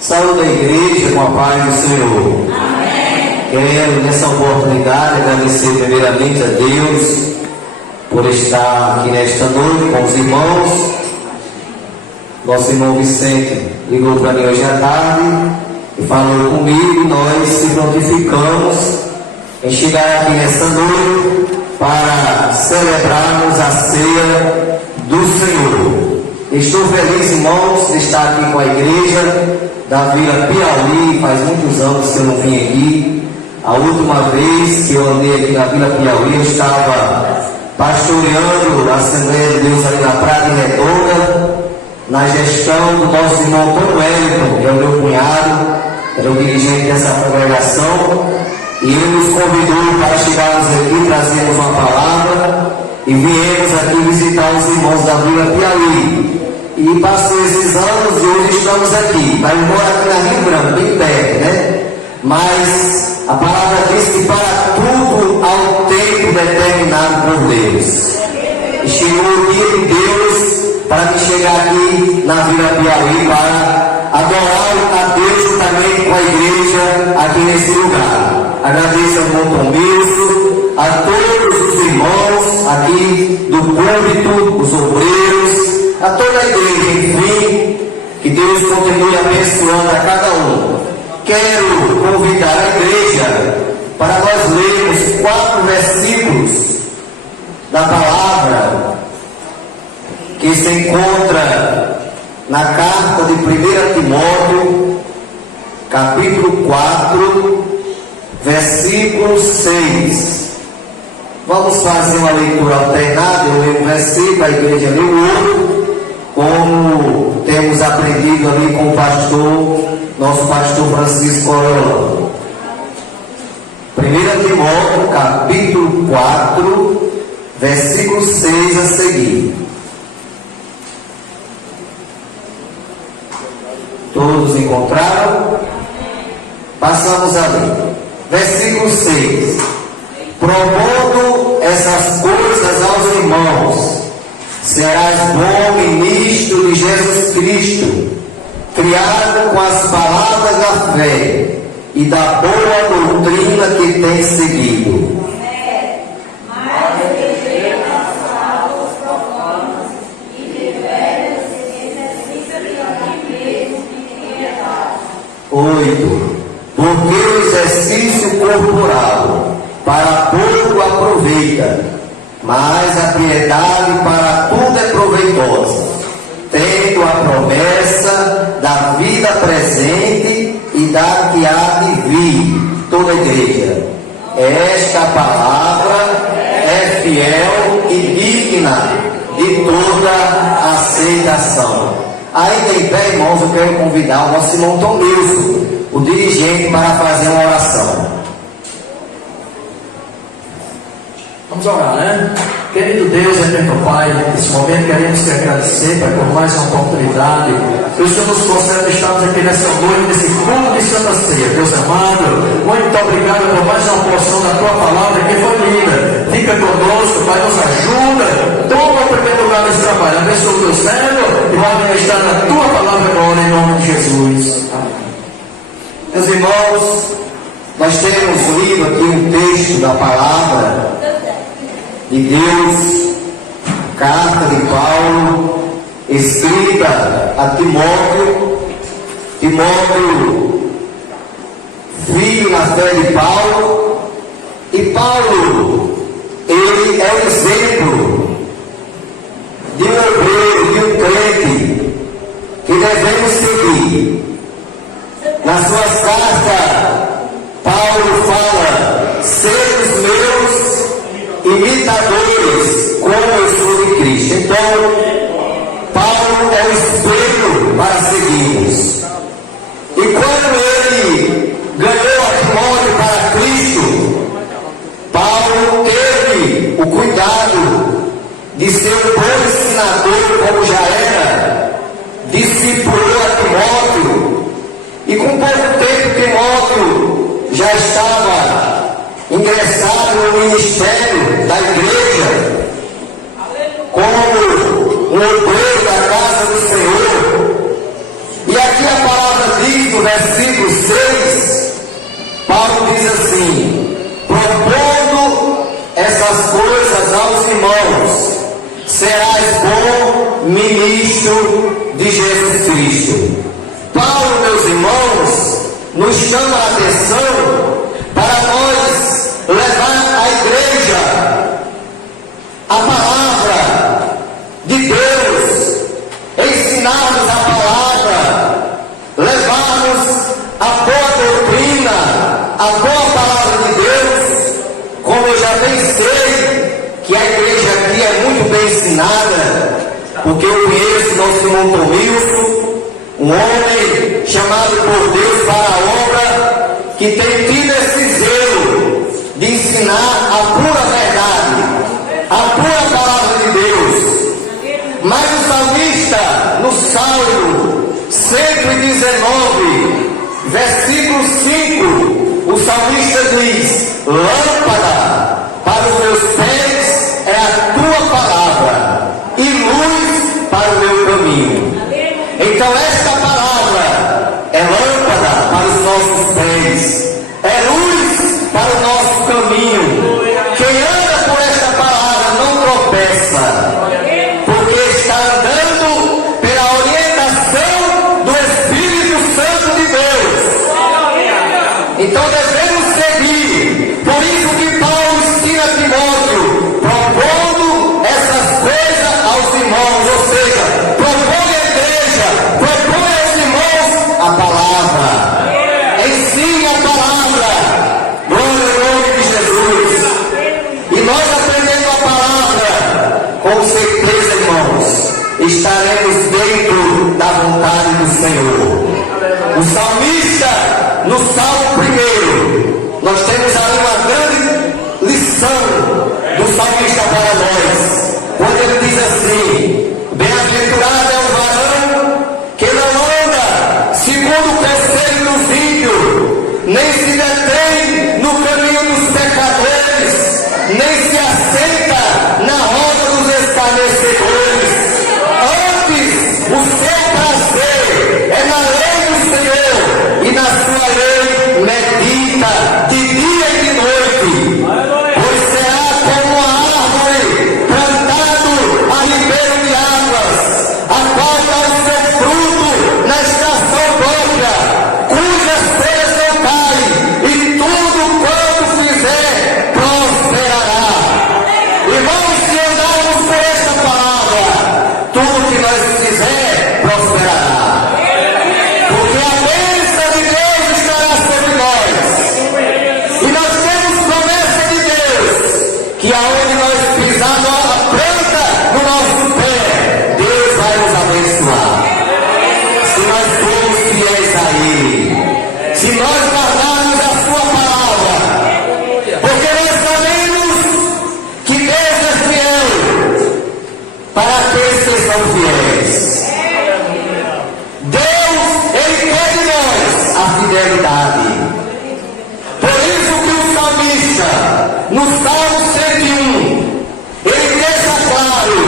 Saúde a igreja com a paz do Senhor. Amém. Quero nessa oportunidade agradecer primeiramente a Deus por estar aqui nesta noite com os irmãos. Nosso irmão Vicente ligou para mim hoje à tarde e falou comigo. Nós se prontificamos em chegar aqui nesta noite para celebrarmos a ceia do Senhor. Estou feliz, irmãos, de estar aqui com a igreja da Vila Piauí. Faz muitos anos que eu não vim aqui. A última vez que eu andei aqui na Vila Piauí, eu estava pastoreando a Assembleia de Deus ali na Praia de Redonda, na gestão do nosso irmão Tom Wellington, que é o meu cunhado, era o dirigente dessa congregação, e ele nos convidou para chegarmos aqui, trazermos uma palavra, e viemos aqui visitar os irmãos da Vila Piauí. E passou esses anos e hoje estamos aqui. Vai embora aqui na Rio Branco, bem perto, né? Mas a palavra diz que para tudo há um tempo determinado por Deus. E chegou o dia de Deus para me chegar aqui na Vila Piauí para adorar a Deus juntamente com a igreja aqui nesse lugar. Agradeço ao irmão Tom Wilson, a todos os irmãos aqui do púlpito, os obreiros, a toda a igreja, enfim, que Deus continue abençoando a cada um. Quero convidar a igreja para nós lermos 4 versículos da palavra que se encontra na carta de 1 Timóteo, capítulo 4, versículo 6. Vamos fazer uma leitura alternada. Eu leio um versículo, a igreja lê o outro, como temos aprendido ali com o pastor, nosso pastor Francisco Orlando. 1 Timóteo, capítulo 4, versículo 6 a seguir. Todos encontraram? Passamos a ler. Versículo 6. Propondo essas coisas aos irmãos, serás bom ministro de Jesus Cristo, criado com as palavras da fé e da boa doutrina que tens seguido. Porque o exercício corporal para pouco aproveita, mas a piedade para tudo é proveitosa, tendo a promessa da vida presente e da que há de vir. Toda a igreja. Esta palavra é fiel e digna de toda aceitação. Ainda em pé, irmãos, eu quero convidar o nosso irmão Tom Wilson, o dirigente, para fazer uma oração. Vamos orar, né? Querido Deus, eterno Pai, nesse momento queremos te agradecer, Pai, por mais uma oportunidade. Que o Senhor nos conceda estarmos aqui nessa noite, nesse culto de Santa Ceia. Deus amado, muito obrigado por mais uma porção da Tua palavra que foi lida. Fica conosco, Pai, nos ajuda. Toma o primeiro lugar nesse trabalho. Abençoa o Teu servo e vai ministrar na Tua palavra agora, em nome de Jesus. Amém. Meus irmãos, nós temos lido aqui um texto da palavra de Deus, carta de Paulo, escrita a Timóteo, filho na fé de Paulo, e Paulo, ele é um exemplo de um obreiro, de um crente, que devemos seguir. Nas suas cartas, Paulo fala: sede os meus imitadores, como eu sou de Cristo. Então, Paulo é o espelho para seguirmos. E quando ele ganhou a Timóteo para Cristo, Paulo teve o cuidado de ser um bom ensinador, como já era, discipulou a Timóteo, e com pouco tempo Timóteo já estava ingressado no ministério da igreja, como um obreiro da casa do Senhor. E aqui a palavra diz, irmãos, serás bom ministro de Jesus Cristo. Paulo, meus irmãos, nos chama a atenção para nós levar à igreja a palavra de Deus, ensinarmos a palavra, levarmos a boa doutrina, a boa palavra de Deus. Como eu já bem sei que a igreja aqui é muito bem ensinada, porque eu conheço nosso irmão Tomilson, um homem chamado por Deus para a obra, que tem tido esse zelo de ensinar a pura verdade, a pura palavra de Deus. Mas o salmista, no Salmo 119, versículo 5, o salmista diz: lâmpada para os meus pés é a tua palavra e luz para o meu caminho. Então esta palavra é lâmpada para os nossos pés, é luz para o nosso caminho. Quem anda por esta palavra não tropeça, porque está andando pela orientação do Espírito Santo de Deus. Então devemos seguir. Por isso que Paulo ensina Timóteo, propondo essas coisas aos irmãos, ou seja, propõe a igreja, propõe aos irmãos a palavra. Ensine a palavra. Glória ao nome de Jesus. E nós aprendendo a palavra, com certeza, irmãos, estaremos dentro da vontade do Senhor. O salmista, no Salmo 1, nós temos ali uma grande lição do salmista para nós, quando ele diz assim: bem-aventurado é o varão que não anda segundo o conselho dos ímpios, nem se detém no caminho dos pecadores, nem se assenta na roda dos escarnecedores. Antes, o seu prazer é na lei do Senhor, e na sua lei medita de dia e de noite. Pois será como uma árvore plantada a ribeiro de águas, a qual dá o seu fruto na estação própria, cujas folhas não caem, e tudo quanto fizer prosperará. Irmãos, se andarmos por esta palavra, tudo que nós fizer prosperará. Porque a bênção de Deus estará sobre nós. E nós temos promessa de Deus, que aonde nós pisarmos a planta no nosso pé, Deus vai nos abençoar. Se nós formos fiéis a Ele, se nós guardarmos a sua palavra, porque nós sabemos que Deus é fiel para aqueles que são fiéis. Deus, Ele quer de nós a fidelidade. Por isso que o salmista, no Salmo 101, ele deixa claro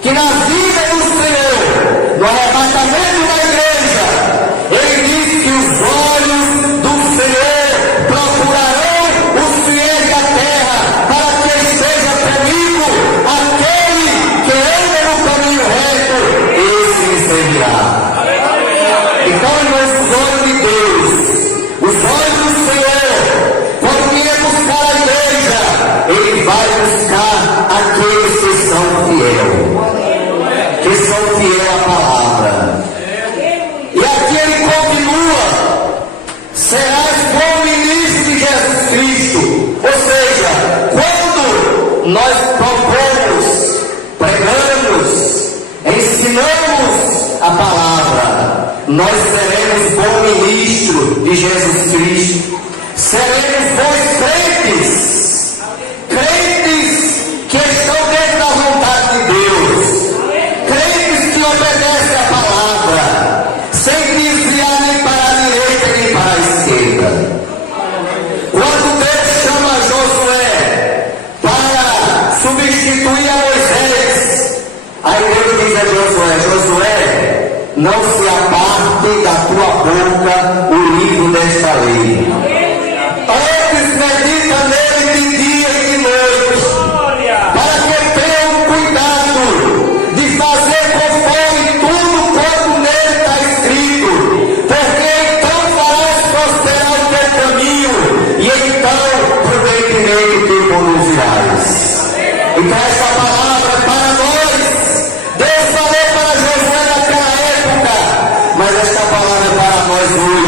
que na vida do Senhor, no arrebatamento da igreja, ele diz que os olhos do Senhor procurarão os fiéis da terra, para que esteja comigo aquele que anda no caminho reto, esse me servirá. Então, irmãos, os olhos de Deus, os olhos do Senhor, quando vier buscar a igreja, Ele vai buscar aqueles que são fiéis à palavra. E aqui ele continua: serás bom ministro de Jesus Cristo. Ou seja, quando nós propomos, pregamos, ensinamos a palavra, nós seremos bom ministro de Jesus Cristo. Seremos bons crentes, crentes que estão dentro da vontade de Deus, crentes que obedecem a palavra, sem desviar nem para a direita nem para a esquerda. Quando Deus chama Josué para substituir a Moisés, aí Deus diz a Josué: Josué, não se aparte da tua boca o livro desta lei. Antes medita nele de dia e de noite, para que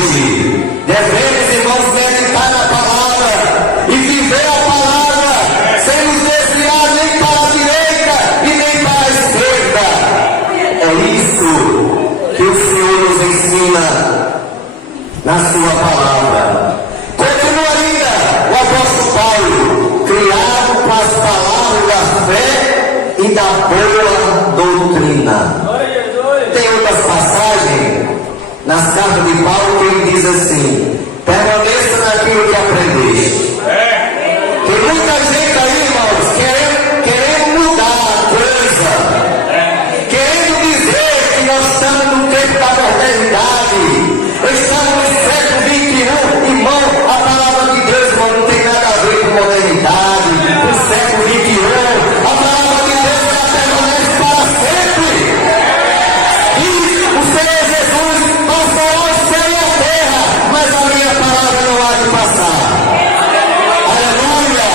hoje. Devemos, irmãos, meditar na palavra e viver a palavra sem nos desviar nem para a direita e nem para a esquerda. É isso que o Senhor nos ensina na sua palavra. Continua ainda o apóstolo Paulo, criado com as palavras da fé e da boa doutrina. Tem outras passagens nas cartas de Paulo que ele diz assim: permaneça naquilo que aprendeste. Tem muita gente aí, irmãos, querendo mudar a coisa, querendo dizer que nós estamos no tempo da modernidade, estamos no século XXI. Irmão, a palavra de Deus, irmão, não tem nada a ver com modernidade. No século XXI, a palavra de Deus ela permanece para sempre. E o Senhor Jesus passou o céu e a terra, mas a minha palavra não há de passar. Aleluia!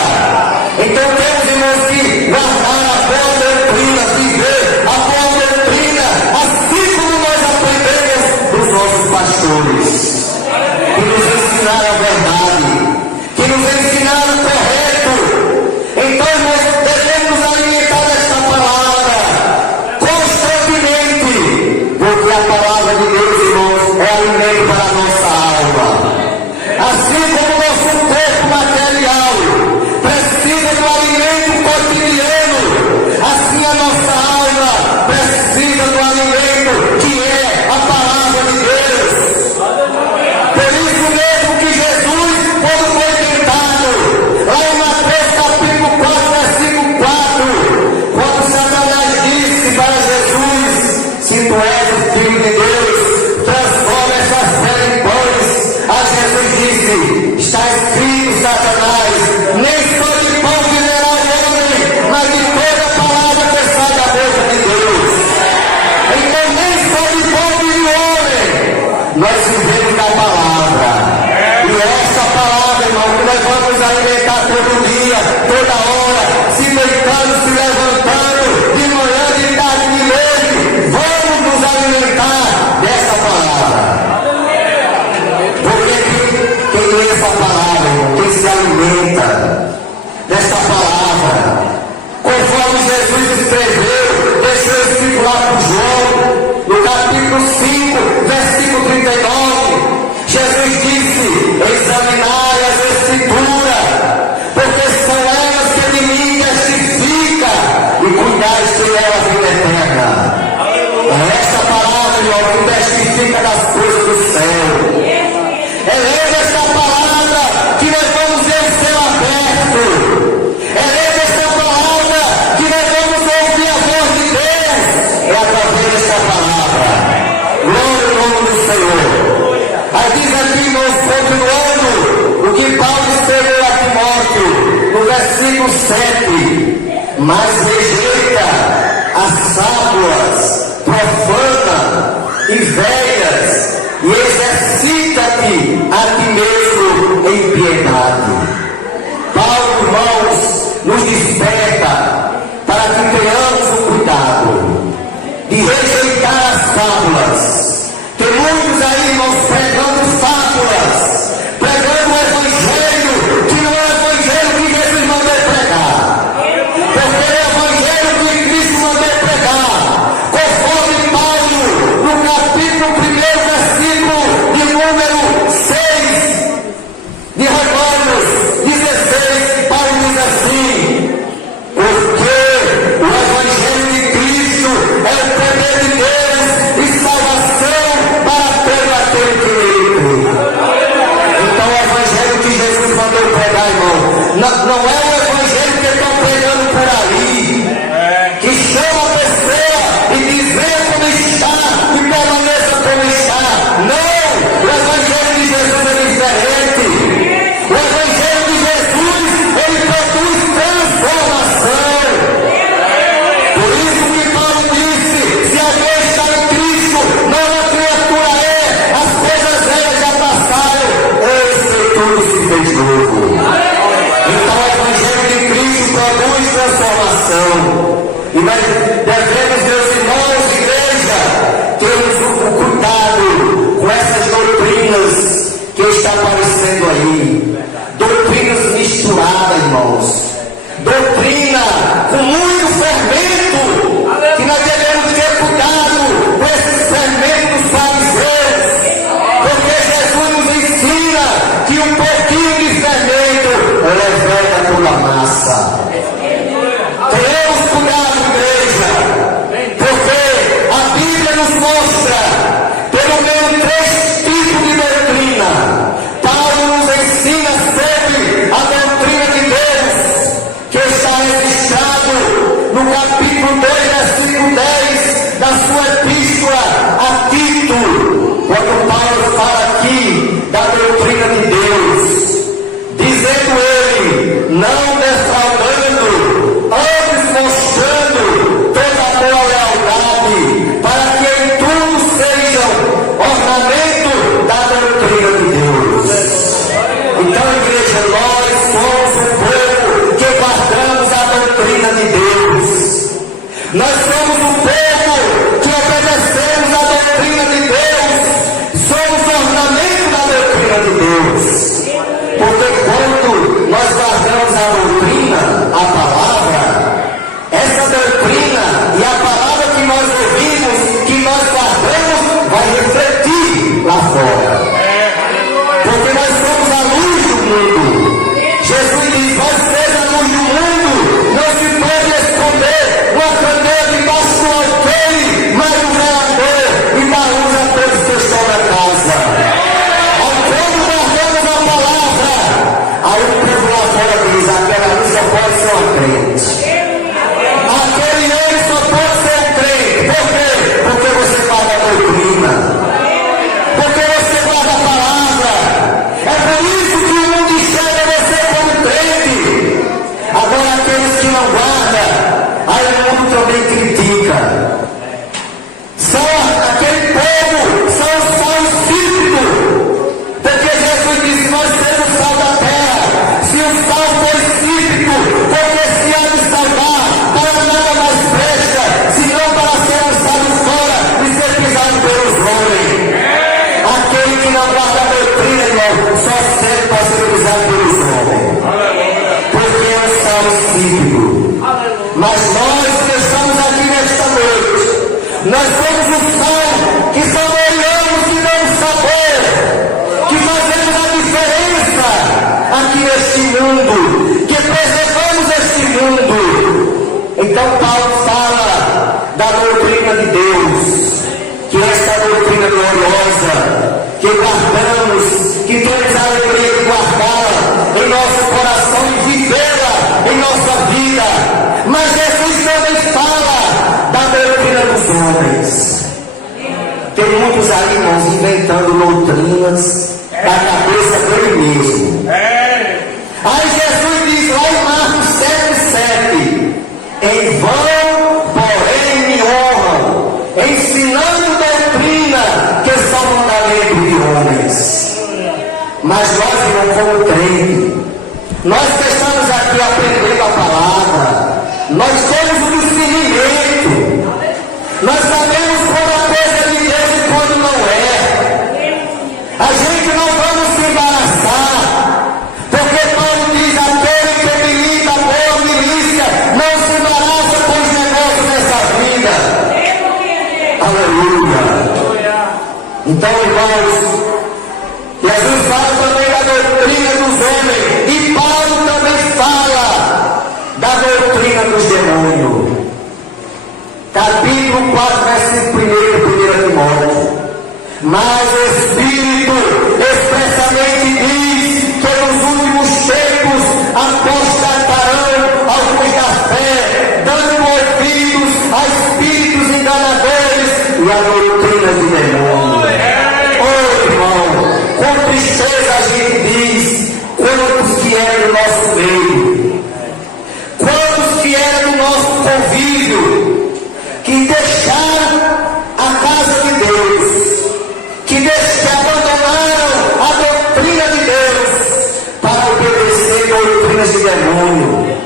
Então temos, irmãos, que guardar a boa doutrina, viver a boa doutrina, assim como nós aprendemos dos nossos pastores, que nos ensinaram a verdade, que nos ensinaram o correto. Então nós devemos nos alimentar desta palavra constantemente, porque a palavra de Deus, irmãos, é alimento para a nossa alma. Assim como o nosso corpo material precisa do alimento cotidiano, assim a nossa alma precisa do alimento que é a palavra de Deus. Por isso mesmo que Jesus, quando foi tentado, lá em Mateus capítulo 4, versículo 4, quando Satanás disse para Jesus: se tu és o Filho de Deus, transforma essas pedras em pães. A Jesus disse: está escrito, Satanás, nem só de pão viverá o homem, mas de toda palavra que sai da boca de Deus. Então nem só de pão vive o homem, nós vivemos da palavra. E essa palavra, irmão, que nós vamos nos alimentar todo dia, toda hora, se deitando, se levantando, de manhã, de tarde, de noite, vamos nos alimentar dessa palavra. Porque quem lê essa palavra, irmão, quem se alimenta desta palavra, conforme Jesus escreveu, deixou escrito lá para João, no capítulo 5, versículo 39, Jesus disse: examinai as escrituras, porque são elas que de mim testificam, e cuidais que é a vida eterna. É essa palavra, irmão, que testifica das coisas do céu. É lendo esta palavra que nós vamos ver o céu aberto. É lendo esta palavra que nós vamos ouvir a voz de Deus. É através desta palavra. Glória ao nome do Senhor. Aí diz aqui, irmãos, continuando o que Paulo escreveu a Timóteo, no versículo 7. Mas rejeita as fábulas profanas e velhas, e exercita-te a ti mesmo em piedade. Paulo, irmãos, nos desperta para que tenhamos o cuidado de rejeitar as fábulas. Tem muitos aí, irmãos, pregando fábulas, pregando o evangelho que não é o evangelho que Jesus mandou pregar. Porque é o evangelho que Cristo mandou pregar, conforme Paulo, no capítulo 1, versículo de número 6 de Romanos 16, Paulo diz assim: porque o evangelho de Cristo é o poder de Deus e salvação para todo aquele que nele crê. Então o evangelho que Jesus mandou pregar, irmão, não é o evangelho que estão pregando por aí, que chama a pessoa e dizer como está e permaneça como está. Não! O evangelho de Jesus é diferente. O evangelho de Jesus, ele produz transformação. Por isso que Paulo disse: se alguém está em Cristo, nova criatura é, as coisas velhas já passaram, eis que tudo se fez novo. Então o evangelho de Cristo produz transformação. E nós devemos, meus irmãos, igreja, termos o cuidado com essa aparecendo aí. Doutrinas misturadas, irmãos. Doutrina com muito fermento, que nós devemos ter cuidado com esses fermentos dos fariseus, porque Jesus nos ensina que um pouquinho de fermento levanta toda a massa. Tenhamos cuidado, igreja, porque a Bíblia nos mostra pelo menos 3 tipos de doutrina. Paulo nos ensina sempre a doutrina de Deus, que está registrado no capítulo 2, versículo 10 da sua epístola a Tito, quando Paulo fala aqui da doutrina de Deus, dizendo ele, não defraudando, antes mostrando toda a boa lealdade, para que em tudo sejam ornamento da doutrina de Deus. Então, igreja, nós somos o povo que guardamos a doutrina de Deus. Nós somos o povo que obedecemos a doutrina de Deus. Somos ornamento da doutrina de Deus. Porque quando nós guardamos a doutrina, a palavra, essa doutrina e a palavra que nós ouvimos, que nós guardamos, vai refletir lá fora. Porque nós somos a luz do mundo. Jesus diz, vocês a luz do mundo, não se pode esconder uma candeia debaixo do alqueire, mas o velador e dá luz a todos que estão na casa. Quando guardamos a palavra, aí o povo lá fora diz, aquela luz só pode ser uma crente. Aquele homem só pode ser um crente. Por quê? Porque você guarda a doutrina. Porque você guarda a palavra. É por isso que o mundo enxerga você como crente. Agora aqueles que não guardam, aí o mundo também critica. São aquele povo, são os falsos cítricos. Porque Jesus disse, nós somos sal da terra. Se o sal for cítrico, porque se há de salvar, para nada mais presta, senão para ser lançado fora e ser pisado pelos homens. Aquele que não guarda a doutrina, irmão, só serve para ser pisado pelos homens. Porque é um sal cítrico. Mas nós que estamos aqui nesta noite, nós somos o sal que saboreamos e damos sabor, que fazemos a diferença aqui neste mundo, que preservamos este mundo. Então Paulo fala da doutrina de Deus, que esta doutrina gloriosa, que guardamos, que temos a alegria de guardá-la em nosso coração e vivê-la em nossa vida. Mas Jesus também fala da doutrina dos homens. Tem muitos aí, irmãos, inventando doutrinas da cabeça dele mesmo. Aí Jesus diz lá em Marcos 7,7: em vão, porém, me honram, ensinando doutrina que são mandamento de homens. Mas nós, irmãos, como crentes, nós que estamos aqui aprendendo a palavra, nós temos o discernimento. Nós sabemos quando a coisa é de Deus e quando não é. A gente não vamos se embaraçar, porque Paulo diz, aquele que milita a boa milícia não se embaraça com os negócios dessa vida. Aleluia. Então, irmãos, Jesus fala também da doutrina dos homens, e Paulo também fala da doutrina dos demônios. Capítulo 4, versículo 1 Timóteo. Mas o Espírito expressamente diz que nos últimos tempos apostatarão alguns da fé, dando ouvidos a espíritos enganadores e a doutrina de demônios. Oh, irmão, com tristeza a gente diz quantos que eram do nosso meio, quantos que eram do nosso convívio, que deixaram a casa de Deus, que abandonaram a doutrina de Deus para obedecer doutrinas de demônio.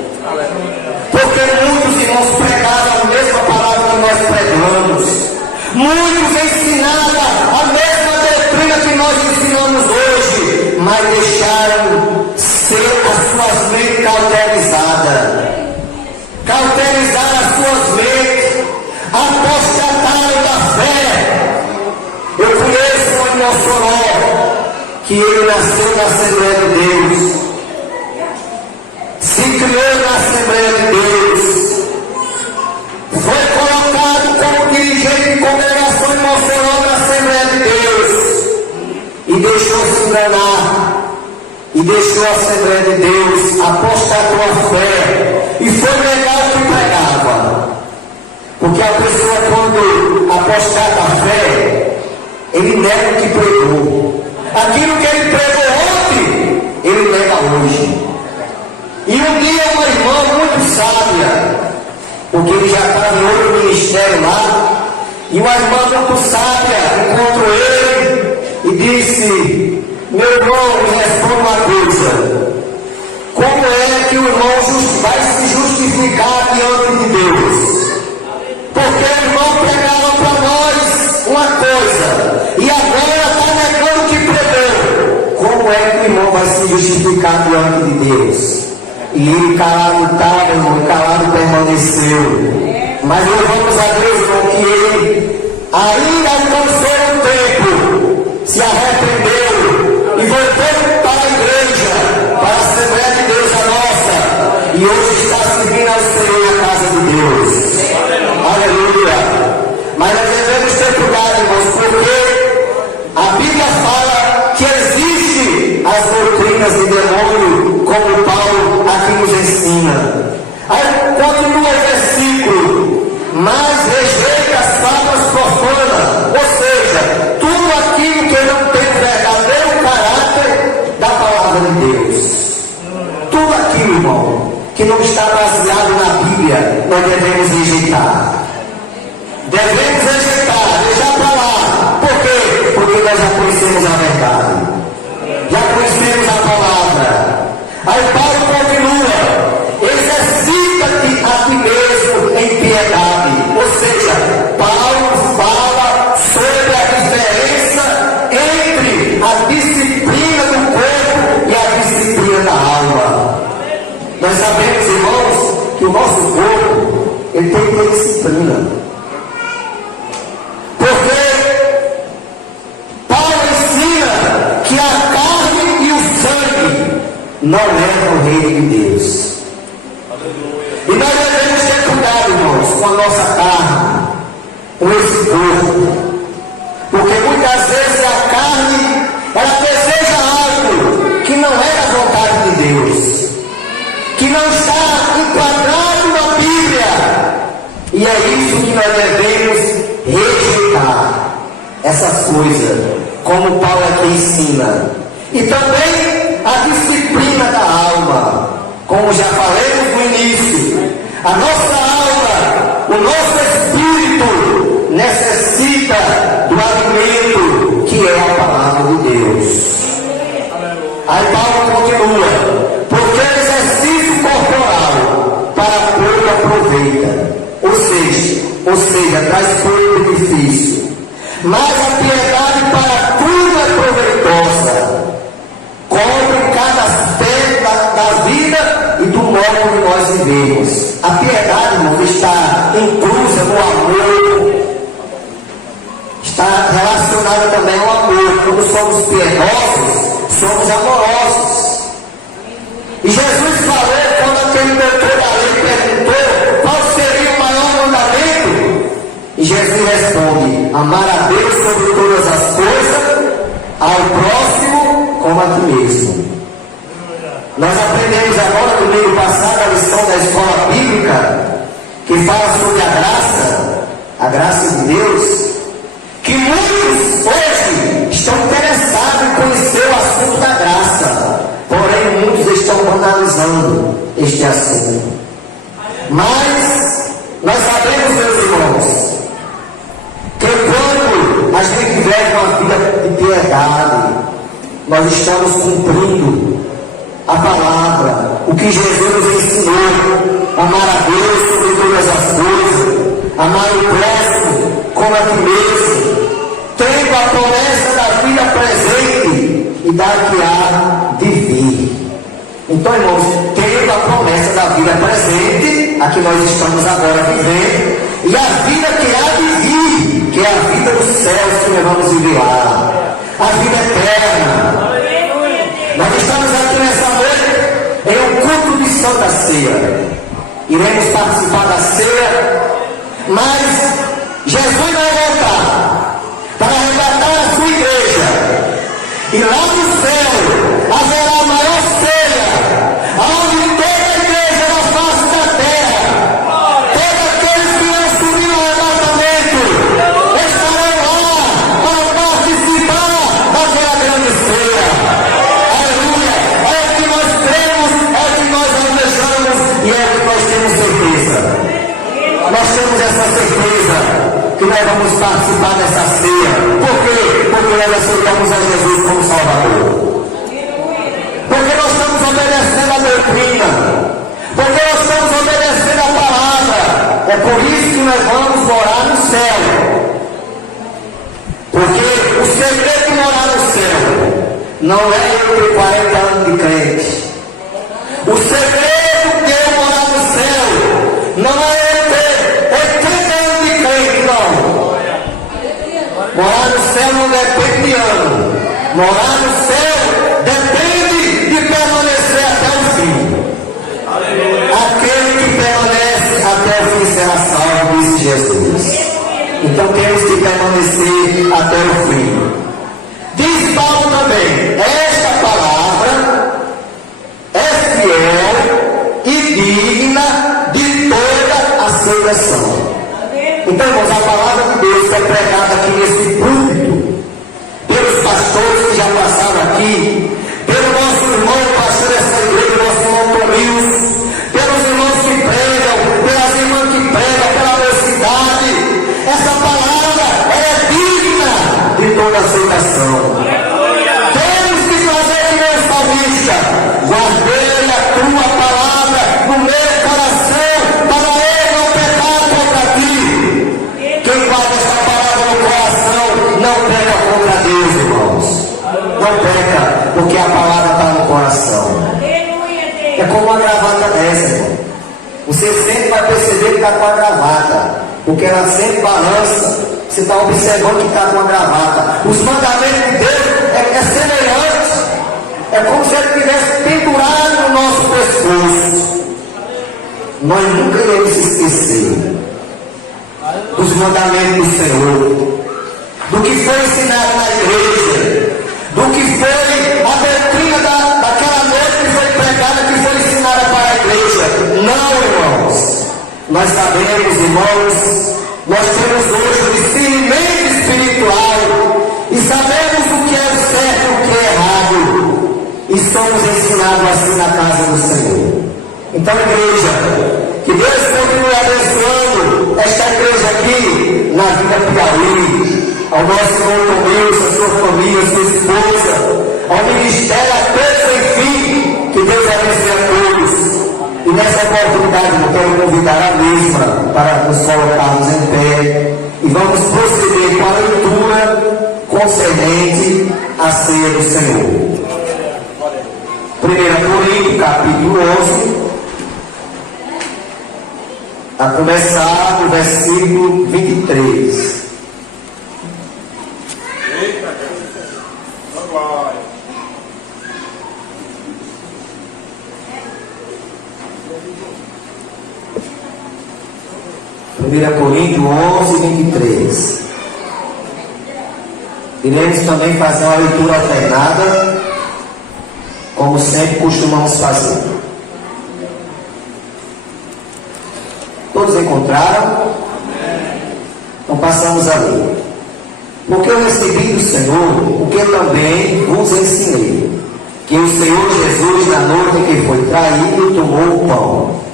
Porque muitos irmãos pregavam a mesma palavra que nós pregamos, muitos ensinavam a mesma doutrina que nós ensinamos hoje, mas deixaram ser as suas mentes cauterizadas. Cauterizaram as suas mentes, apostataram da fé. Eu conheço um irmão Mossoró, que ele nasceu na Assembleia de Deus, se criou na Assembleia de Deus, foi colocado como dirigente de congregação em Mossoró na Assembleia de Deus, e deixou se enganar, e deixou a Assembleia de Deus, apostatou a fé, e foi negar o que pregava. Porque a pessoa, quando apostata a fé, ele nega o que pregou. Aquilo que ele pregou ontem, ele nega hoje. E um dia uma irmã muito sábia, porque ele já estava em outro ministério lá, e uma irmã muito sábia encontrou ele e disse: meu irmão, me responde uma coisa, como é que o irmão vai se justificar diante de Deus? Porque o irmão pregava para nós uma coisa, e agora está negando o que pregou. Como é que o irmão vai se justificar diante de Deus? E ele calado estava, irmão, calado permaneceu. Mas louvamos a Deus, irmão, que ele ainda alcançou um tempo, se arrependeu e voltou para a igreja, para a Assembleia de Deus a nossa, e hoje está servindo ao Senhor na casa de Deus. Aleluia! Mas nós devemos ter cuidado, irmãos, porque a Bíblia fala que existe as doutrinas de demônio, como Paulo aqui nos ensina. Aí continua o versículo: mas rejeita as fábulas profanas, ou seja, tudo aquilo que não tem verdadeiro caráter da palavra de Deus. Tudo aquilo, irmão, que não está baseado na Bíblia, nós devemos rejeitar. Devemos rejeitar, deixar para lá. Por quê? Porque nós já conhecemos a verdade, já conhecemos a palavra. Aí Paulo continua: exercita-te a ti mesmo em piedade. Ou seja, Paulo fala sobre a diferença entre a disciplina do corpo e a disciplina da alma. Nós sabemos, irmãos, que o nosso corpo, ele tem que ter disciplina. Porque Paulo ensina que a carne e o sangue não levam o reino de Deus. E nós devemos ter cuidado, irmãos, com a nossa carne, com esse corpo. Porque muitas vezes a carne, ela deseja algo que não é da vontade de Deus, que não está enquadrado na Bíblia. E é isso que nós devemos rejeitar, essas coisas, como Paulo aqui ensina. E também a disciplina da alma, como já falamos no início. A nossa alma, o nosso espírito necessita do alimento que é a palavra de Deus. Aí Paulo continua: porque o exercício corporal para pouco aproveita, ou seja, traz pouco benefício, mas a piedade para tudo é proveitosa, cobre cada aspecto da vida e do modo que nós vivemos. A piedade, irmão, está inclusa no amor, está relacionada também ao amor. Quando somos piedosos, somos amorosos. E Jesus falou, quando aquele doutor da lei perguntou qual seria o maior mandamento, e Jesus responde: amar a Deus sobre todas as coisas, ao próximo como a ti mesmo. Nós aprendemos agora, no domingo passado, a lição da escola bíblica, que fala sobre a graça de Deus, que muitos hoje estão interessados em conhecer o assunto da graça, porém muitos estão banalizando este assunto. Mas nós sabemos, meus irmãos, que quando a gente vive uma vida de piedade, nós estamos cumprindo a palavra, o que Jesus nos ensinou: amar a Deus sobre todas as coisas, amar o próximo como a ti mesmo, tendo a promessa da vida presente e da que há de vir. Então, irmãos, tendo a promessa da vida presente, a que nós estamos agora vivendo, e a vida que há de vir, que é a vida dos céus que nós vamos viver lá, a vida eterna. Nós estamos aqui nessa noite em um culto de Santa Ceia. Iremos participar da ceia, mas Jesus vai voltar para arrebatar a sua igreja. E lá no céu haverá a maior ceia, onde toda a igreja na face da terra, todos aqueles que não subiram ao arrebatamento, estarão lá para participar daquela grande ceia. Aleluia! É o que nós cremos, é o que nós almejamos e é o que nós temos certeza. Nós temos essa certeza que nós vamos participar dessa ceia. Por quê? Porque nós aceitamos a Jesus como Salvador. Porque nós estamos obedecendo a doutrina. Porque nós estamos obedecendo a palavra. É por isso que nós vamos morar no céu. Porque o segredo de morar no céu não é eu ter 40 anos de crente. O segredo de eu morar no céu não é eu ter 80 anos de crente, não. Morar no céu não depende de ano. Morar no céu depende de permanecer até o fim. Aquele que permanece até o fim será salvo, disse Jesus. Então temos que permanecer até o fim. Diz Paulo também: esta palavra é fiel e digna de toda aceitação. Então, irmãos, a palavra de Deus é pregada aqui nesse púlpito, pelos pastores que já passaram aqui, pelo nosso irmão pastor dessa igreja, nosso irmão Tomius, pelos irmãos que pregam, pelas irmãs que pregam, pela mocidade. Essa palavra é digna de toda aceitação. Temos que fazer que nem o salmista: guardei a tua palavra no meu coração, para eu não pecar contra ti. Quem guarda essa palavra no coração não peca contra Deus, irmãos. Não peca, porque a palavra está no coração. É como uma gravata dessa, irmão. Você sempre vai perceber que está com a gravata, porque ela sempre balança. Você está observando que está com a gravata. Os mandamentos de Deus é semelhante. É como se ele estivesse pendurado no nosso pescoço. Nós nunca iremos se esquecer dos mandamentos do Senhor, do que foi ensinado na igreja, do que foi a doutrina daquela noite que foi pregada, que foi ensinada para a igreja. Não, irmãos. Nós sabemos, irmãos, nós temos hoje o discernimento espiritual e sabemos o que é o certo e o que é errado, e somos ensinados assim na casa do Senhor. Então, igreja, que Deus continue abençoando esta igreja aqui na Vida Piauí, ao nosso irmão Tomius, a sua família, a sua esposa, ao ministério, a todos, enfim, que Deus abençoe a todos. E nessa oportunidade eu quero convidar a mesma para nos colocarmos em pé e vamos proceder com a leitura concernente à ceia do Senhor. 1 Coríntios, capítulo 11, a começar no versículo 23. Eita, glória. 1 Coríntios 11, 23. Iremos também fazer uma leitura alternada, como sempre costumamos fazer. Todos encontraram? Então passamos a ler. Porque eu recebi do Senhor o que também vos ensinei, que o Senhor Jesus, na noite em que foi traído, tomou o pão.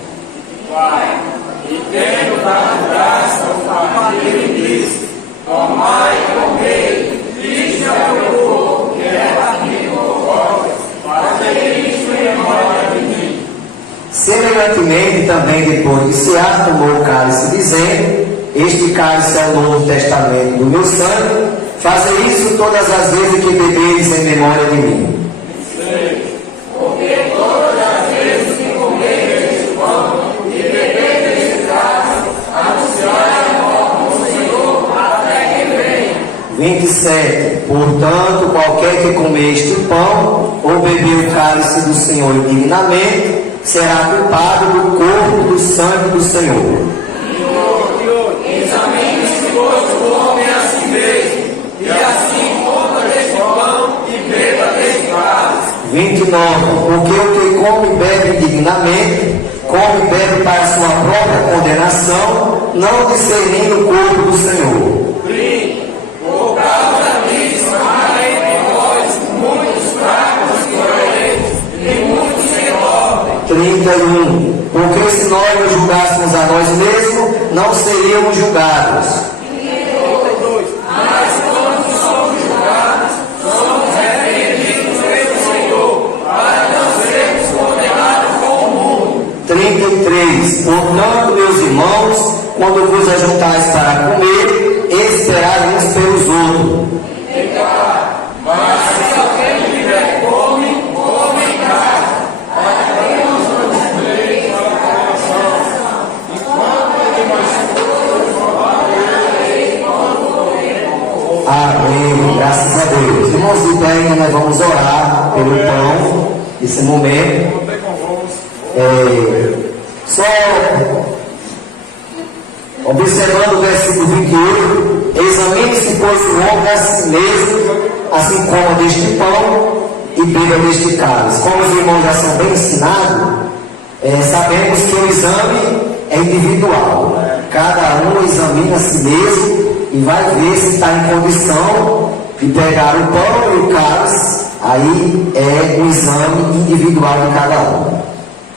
E tendo dado graça ao Pai, ele disse: tomai e comei, isto é o meu corpo, que é partido por vós, fazei isto em memória de mim. Semelhantemente, também depois de cear, tomou o cálice, dizendo: este cálice é o Novo Testamento do meu sangue, fazei isso todas as vezes que bebeis em memória de mim. 27. Portanto, qualquer que comer este pão ou beber o cálice do Senhor indignamente, será culpado do corpo e do sangue do Senhor. Examine se fosse o homem a si mesmo, e assim coma deste pão e beba deste cálice. 29. Porque o que come e bebe indignamente, come e bebe para sua própria condenação, não discernindo o corpo do Senhor. 30. Por causa disso, há entre nós muitos fracos e doentes, e muitos sem ordem. 31. Porque se nós nos julgássemos a nós mesmos, não seríamos julgados. 32. Mas quando somos julgados, somos repreendidos pelo Senhor, para não sermos condenados com o mundo. 33. Portanto, meus irmãos, quando vos ajuntais para comer, esperai uns pelos outros. Mas se alguém tiver fome, come em casa, para que Deus não despregue para a coração. Enquanto ele mais Amém. Graças a Deus. Irmãos, de bem, nós vamos orar pelo pão, esse momento. Só observando o versículo 28, examine-se, pois, o homem a si mesmo, assim coma deste pão e beba deste cálice. Como os irmãos já são bem ensinados, sabemos que o exame é individual. Cada um examina a si mesmo e vai ver se está em condição de pegar o pão e o cálice. Aí é um exame individual de cada um.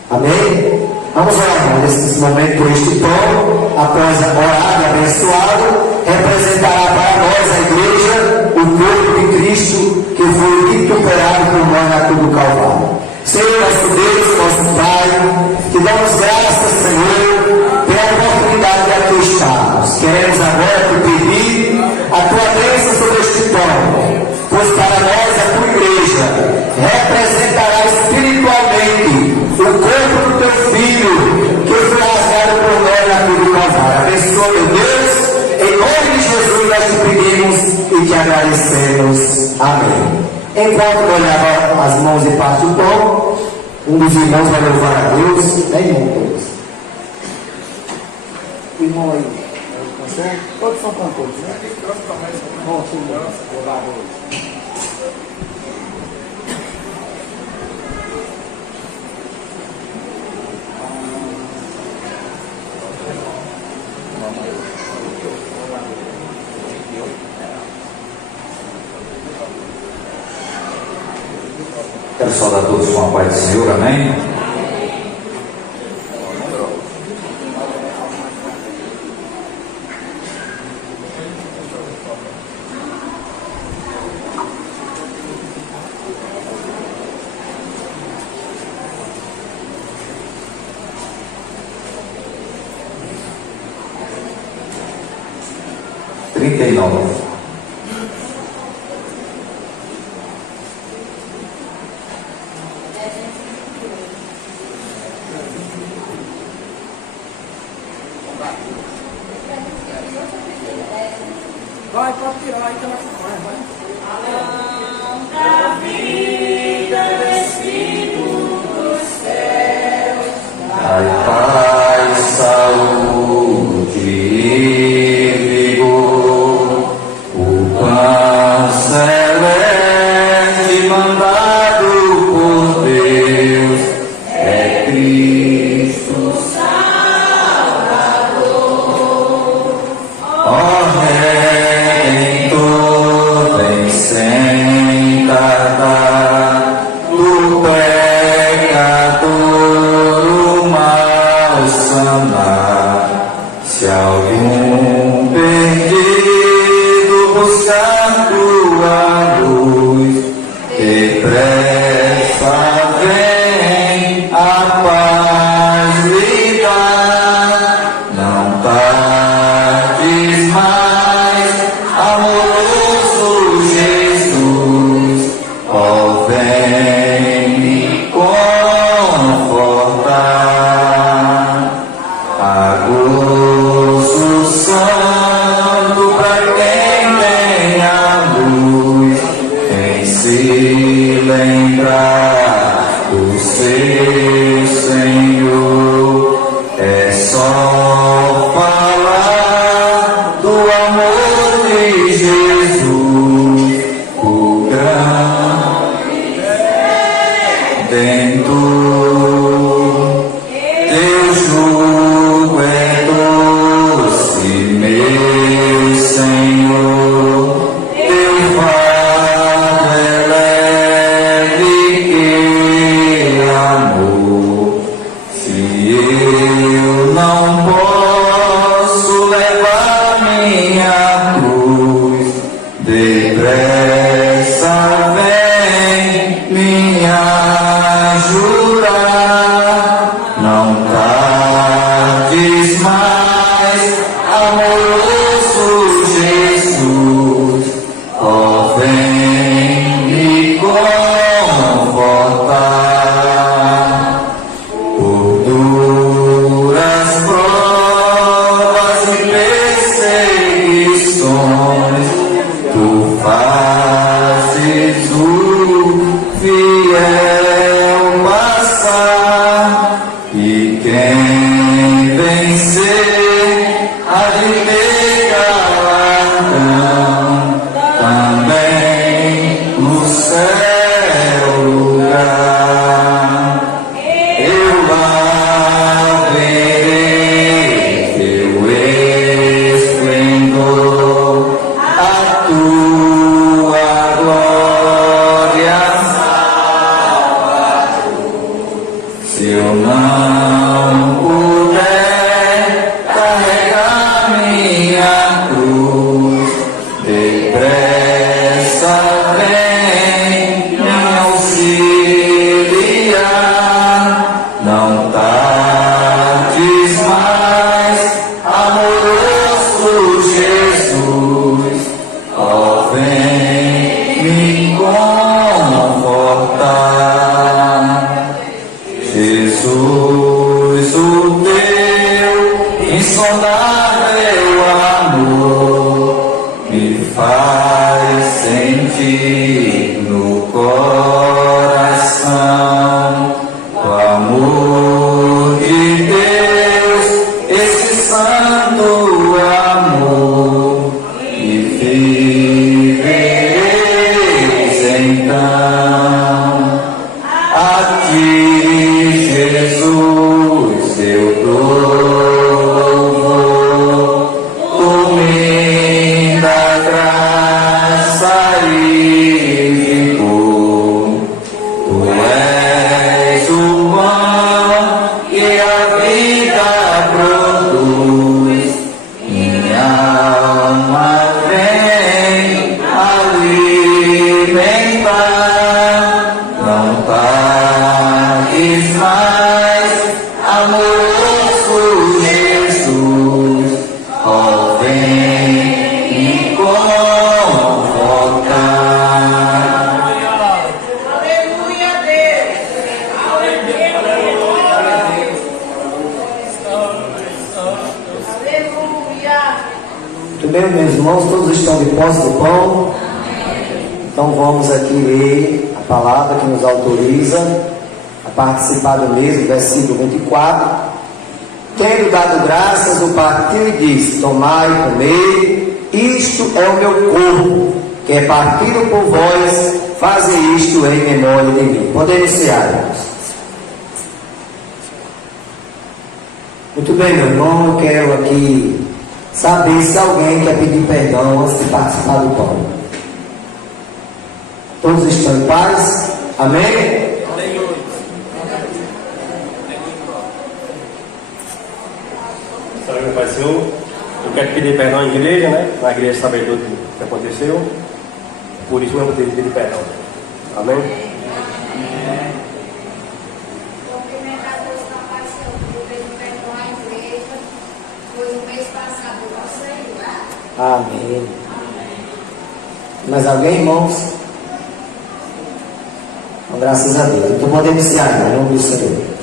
Amém? Vamos orar, nesse momento, por este pão, após orar e abençoado, representará para nós, a igreja, o corpo de Cristo, que foi vituperado por nós na cruz do Calvário. Senhor, nosso Deus, nosso Pai, que damos graças, Senhor, pela oportunidade de aqui estarmos. Queremos agora te pedir a tua bênção sobre este pão, pois para nós, a tua igreja, representará espiritualmente o corpo do teu Filho, que foi rasgado por nós na cruz do Calvário. Abençoa, meu Deus, em nome de Jesus nós te pedimos e te agradecemos. Amém. Enquanto eu olhava as mãos e parte o pão, um dos irmãos vai louvar a Deus. Vem, irmão, o irmão aí, todos são cantores, né? Vamos louvar a Deus. Quero saudar todos com a paz do Senhor, amém? Vai, pode tirar aí que ela Ai, paz, saúde e vigor, o pão celeste mandado por Deus é Cristo Salvador. Ó Redentor, vem sem tardar do pecador o mal sanar. Se algum perdido buscar tua luz, depressa vem a paz lhe dar. Não tardes mais, amoroso Jesus, ó vem me confortar. A gozo santo pra quem tem depressa vem me ajudar, não tardes mais, amoroso Jesus, ó vem me confortar, por duras provas e perseguições, tu fazes o fiel passar, e quem vencer há de ter galardão também no céu lugar. Eu lá verei teu esplendor, a tua glória, se eu não puder carregar minha cruz, depressa vem me auxiliar, não tardes mais, amoroso Jesus, ó vem me confortar. Jesus, o teu insondável amor me faz sentir no coração o amor de Deus, esse santo amor, e vivereis então. A ti, Jesus, eu dou louvor, tu me dá graça e vigor, tu és o pão que a vida produz, minha alma vem alimentar, não pagues mais, amoroso Jesus, ó vem me confortar. Aleluia, Deus. Aleluia. Muito bem, meus irmãos, todos estão de posse do pão. Então vamos aqui ler a palavra que nos autoriza a participar do mesmo, versículo 24. Tendo dado graças, o partiu e disse: tomai e comei, isto é o meu corpo, que é partido por vós, fazei isto em memória de mim. Podemos cear, irmãos. Muito bem, meu irmão, eu quero aqui saber se alguém quer pedir perdão antes de participar do pão. Todos estão em paz? Amém? Salve, meu Pai Senhor. Eu quero pedir perdão à igreja, né? Na igreja saber tudo que aconteceu. Por isso eu vou ter que pedir perdão. Amém? Cumprimentar Deus na paz que eu pude perdoar a igreja, pois no mês passado eu não sei, né? Amém. Mais alguém, irmãos? Então, graças a Deus. Então podemos iniciar, em nome do Senhor.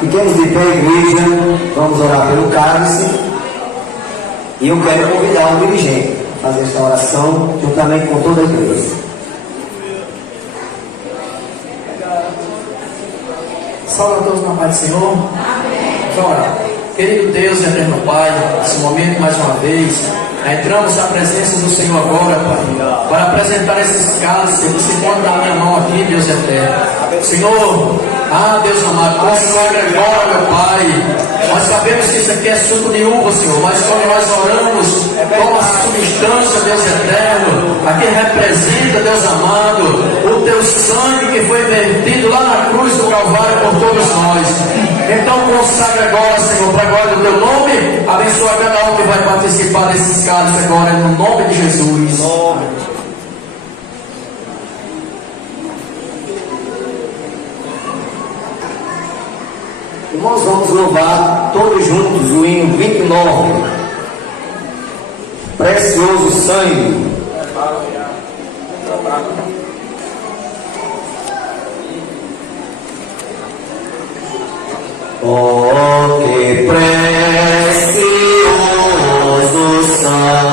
Fiquemos de pé, igreja, vamos orar pelo cálice. E eu quero convidar o dirigente a fazer esta oração juntamente com toda a igreja. Salve a todos na paz do Senhor. Amém. Vamos orar. Querido Deus e eterno Pai, nesse momento mais uma vez, entramos na presença do Senhor agora, Pai, para apresentar esses cálices que se encontram na minha mão aqui, Deus eterno. Senhor, Ah, Deus amado, consagra agora, meu Pai. Nós sabemos que isso aqui é suco de uva, Senhor, mas quando nós oramos com a substância, Deus eterno, aqui representa, Deus amado, o teu sangue que foi vertido lá na cruz do Calvário por todos nós. Então consagra agora, Senhor, para a glória do teu nome. Abençoa cada um que vai participar desses cálices agora, no nome de Jesus. Irmãos, vamos louvar todos juntos o hino 29. Precioso sangue. Oh, que precioso sangue,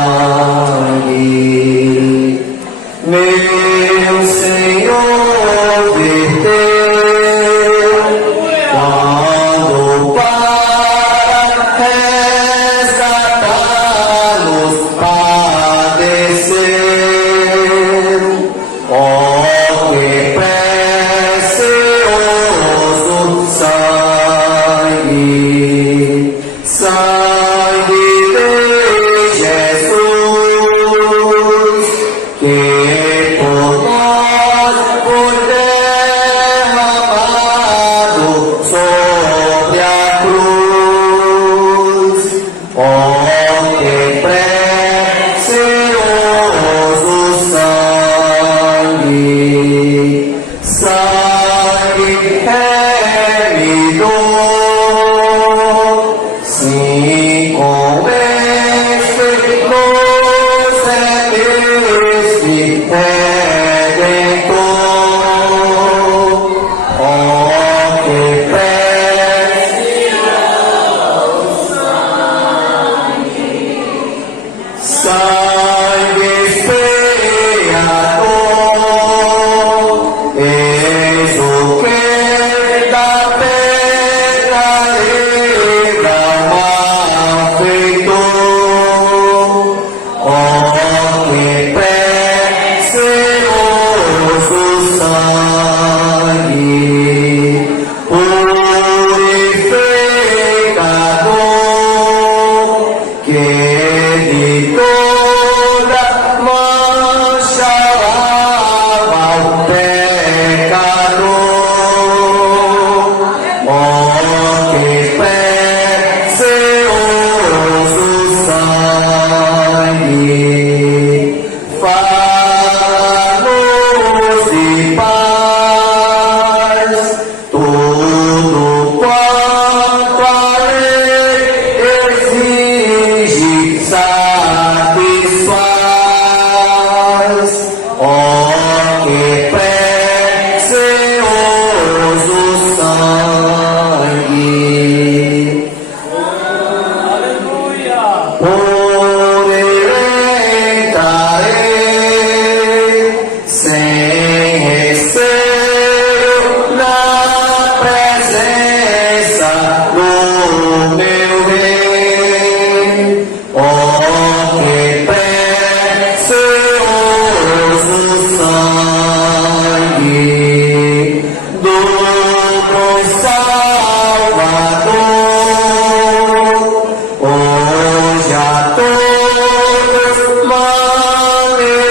meu Senhor verteu, quando para resgatar-nos padeceu. Oh, que precioso sangue, sangue de Jesus, que por nós foi derramado sobre a cruz. Oh, que precioso sangue, sangue remidor, sim, com este nos remiste Redentor. Oh, que precioso sangue expiador, eis o que da pedra livra o malfeitor. Oh, que precioso sangue, purificador, que de toda mancha lava o pecador. Oh, que precioso sangue, fala-nos de paz, tudo quanto a lei exige satisfaz. Oh, que precioso sangue, por ele entrarei sem receio na presença do meu Rei. Oh, que precioso sangue do bom Salvador, hoje a todos manifesta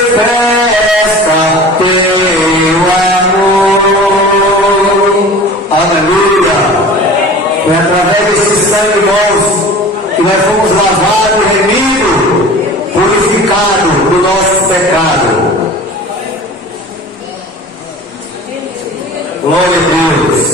teu amor. Aleluia! Foi através desse sangue, irmãos, que nós fomos lavados, remidos, purificados do nosso pecado. Glória a Deus.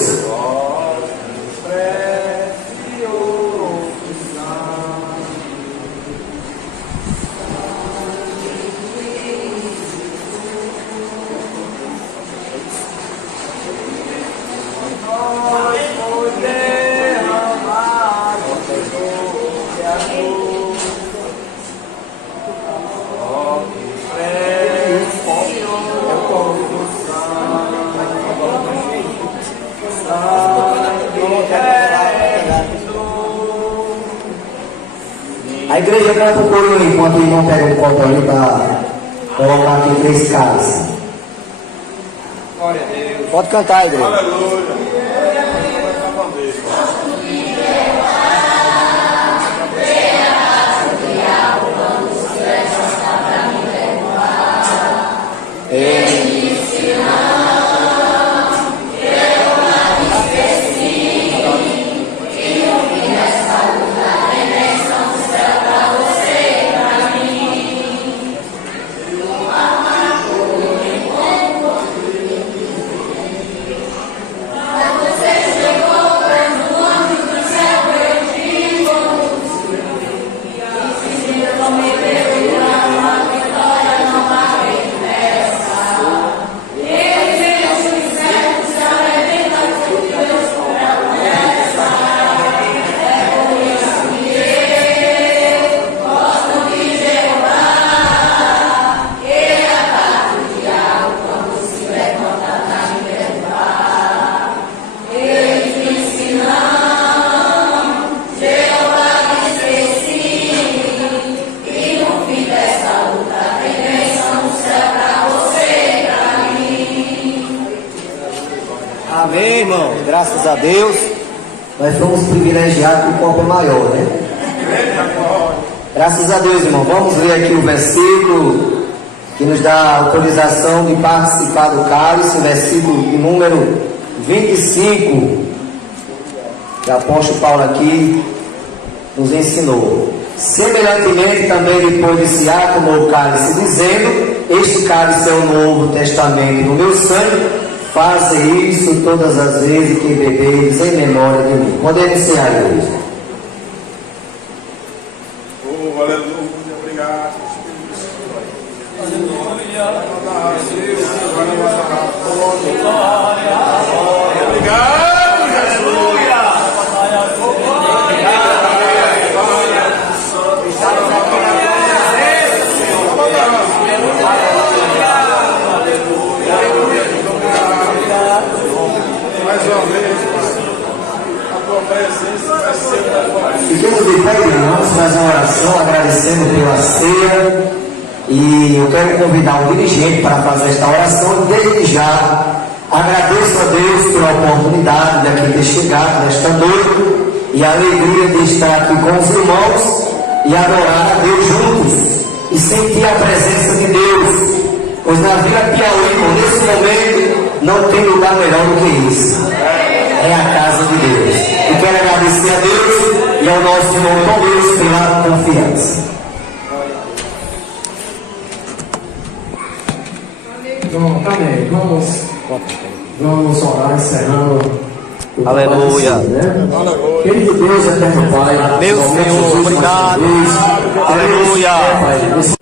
A igreja canta o coro enquanto o irmão pega um copo ali para colocar aqui 3 cálices. Glória a Deus. Pode cantar, igreja. Aleluia. Deus, nós fomos privilegiados com o copo maior, né? Graças a Deus, irmão. Vamos ler aqui o versículo que nos dá autorização de participar do cálice, o versículo de número 25, que o apóstolo Paulo aqui nos ensinou. Semelhantemente, também depois de se tomou o cálice, dizendo: este cálice é o novo testamento no meu sangue, faça isso todas as vezes que beberes em memória de mim. Podemos encerrar, igreja. Oh, aleluia, obrigado. Obrigado, Jesus. Mais uma vez, a tua presença vai ser da tua vida. Fiquemos de pé, irmãos, fazer uma oração agradecendo pela ceia. E eu quero convidar o dirigente para fazer esta oração. Desde já agradeço a Deus pela oportunidade de aqui ter chegado nesta noite e a alegria de estar aqui com os irmãos e adorar a Deus juntos e sentir a presença de Deus, pois na Vila Piauí, nesse momento, não tem lugar melhor do que isso. É a casa de Deus. Eu quero agradecer a Deus e ao nosso irmão com Deus pela confiança. Então, amém. Vamos orar encerrando. Aleluia. Né? Querido Deus, eterno Pai, Meu Senhor, obrigado. Aleluia. Nesse